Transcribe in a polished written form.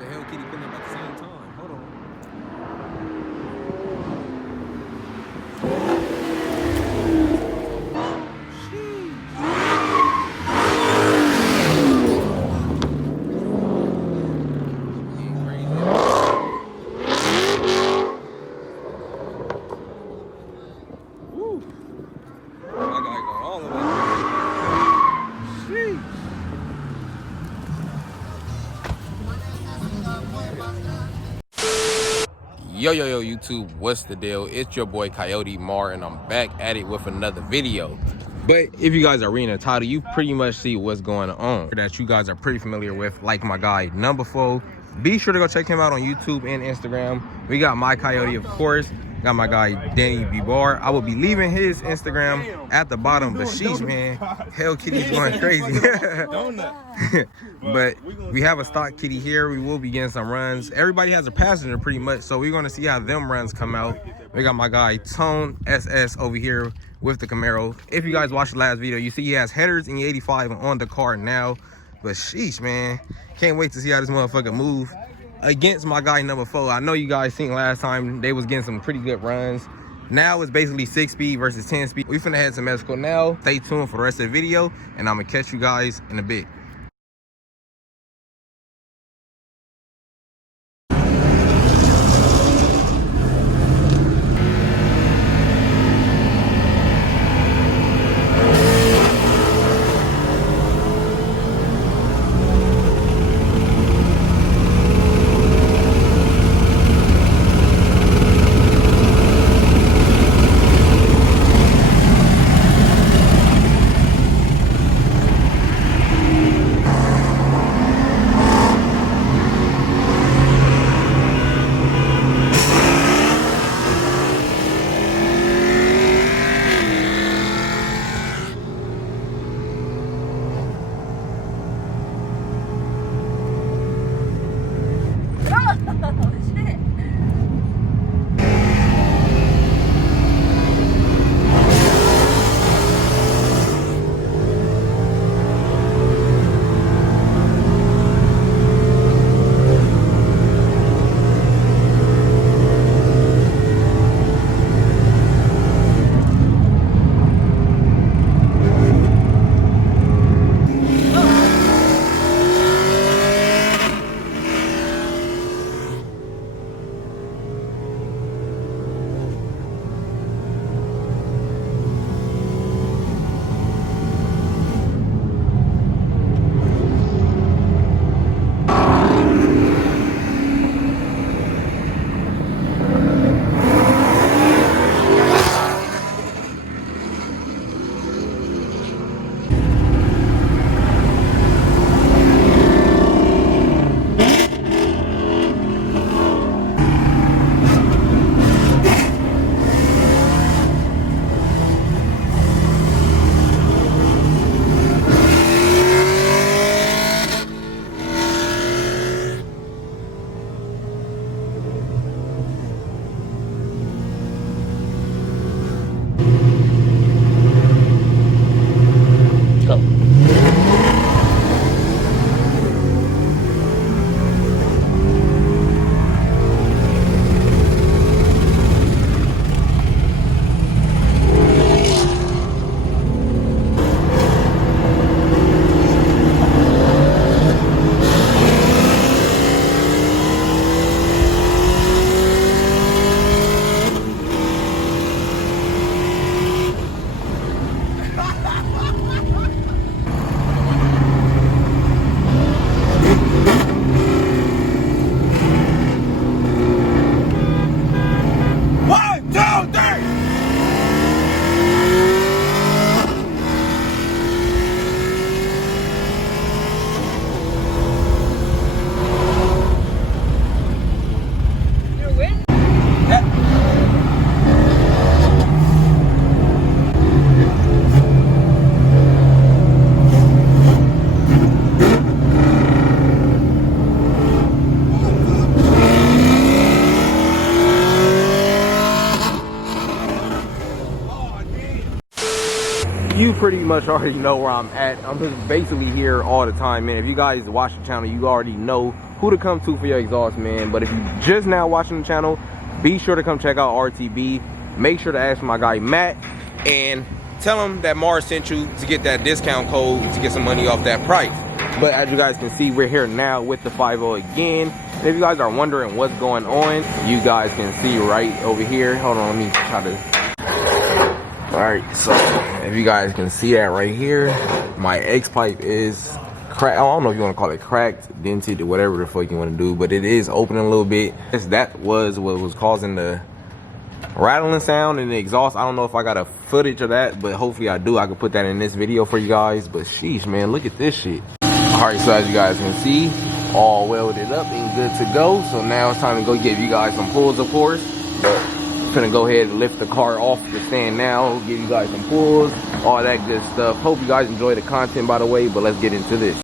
the Hellcat putting up at the same time. Hold on. Yo, YouTube, what's the deal? It's your boy Coyote Mar, and I'm back at it with another video. But if you guys are reading the title, you pretty much see what's going on that you guys are pretty familiar with, like my guy Number 4. Be sure to go check him out on YouTube and Instagram. We got my Coyote, of course. Got my guy Danny B Bar. I will be leaving his Instagram at the bottom. But sheesh, man, Hell Kitty's going crazy. But we have a stock kitty here. We will be getting some runs. Everybody has a passenger pretty much, so we're going to see how them runs come out. We got my guy Tone SS over here with the Camaro. If you guys watched the last video, you see he has headers in E85 on the car now. But sheesh, man, can't wait to see how this motherfucker move against my guy Number 4. I know you guys seen last time they was getting some pretty good runs. Now it's basically 6-speed versus 10-speed. We finna head to Mexico now. Stay tuned for the rest of the video, and I'm gonna catch you guys in a bit. You pretty much already know where I'm at. I'm just basically here all the time, man. If you guys watch the channel, you already know who to come to for your exhaust, man. But if you just now watching the channel, be sure to come check out RTB. Make sure to ask my guy Matt and tell him that Mars sent you to get that discount code to get some money off that price. But as you guys can see, we're here now with the 5.0 again. And if you guys are wondering what's going on, you guys can see right over here. Hold on, let me try to. All right, so if you guys can see that right here, my X pipe is cracked. I don't know if you want to call it cracked, dented, or whatever the fuck you want to do, but it is opening a little bit. That was what was causing the rattling sound in the exhaust. I don't know if I got a footage of that, but hopefully I do. I can put that in this video for you guys. But sheesh, man, look at this shit. All right, so as you guys can see, all welded up and good to go. So now it's time to go give you guys some pulls, of course. But I'm gonna go ahead and lift the car off the stand now, give you guys some pulls, all that good stuff. Hope you guys enjoy the content, by the way, but let's get into this.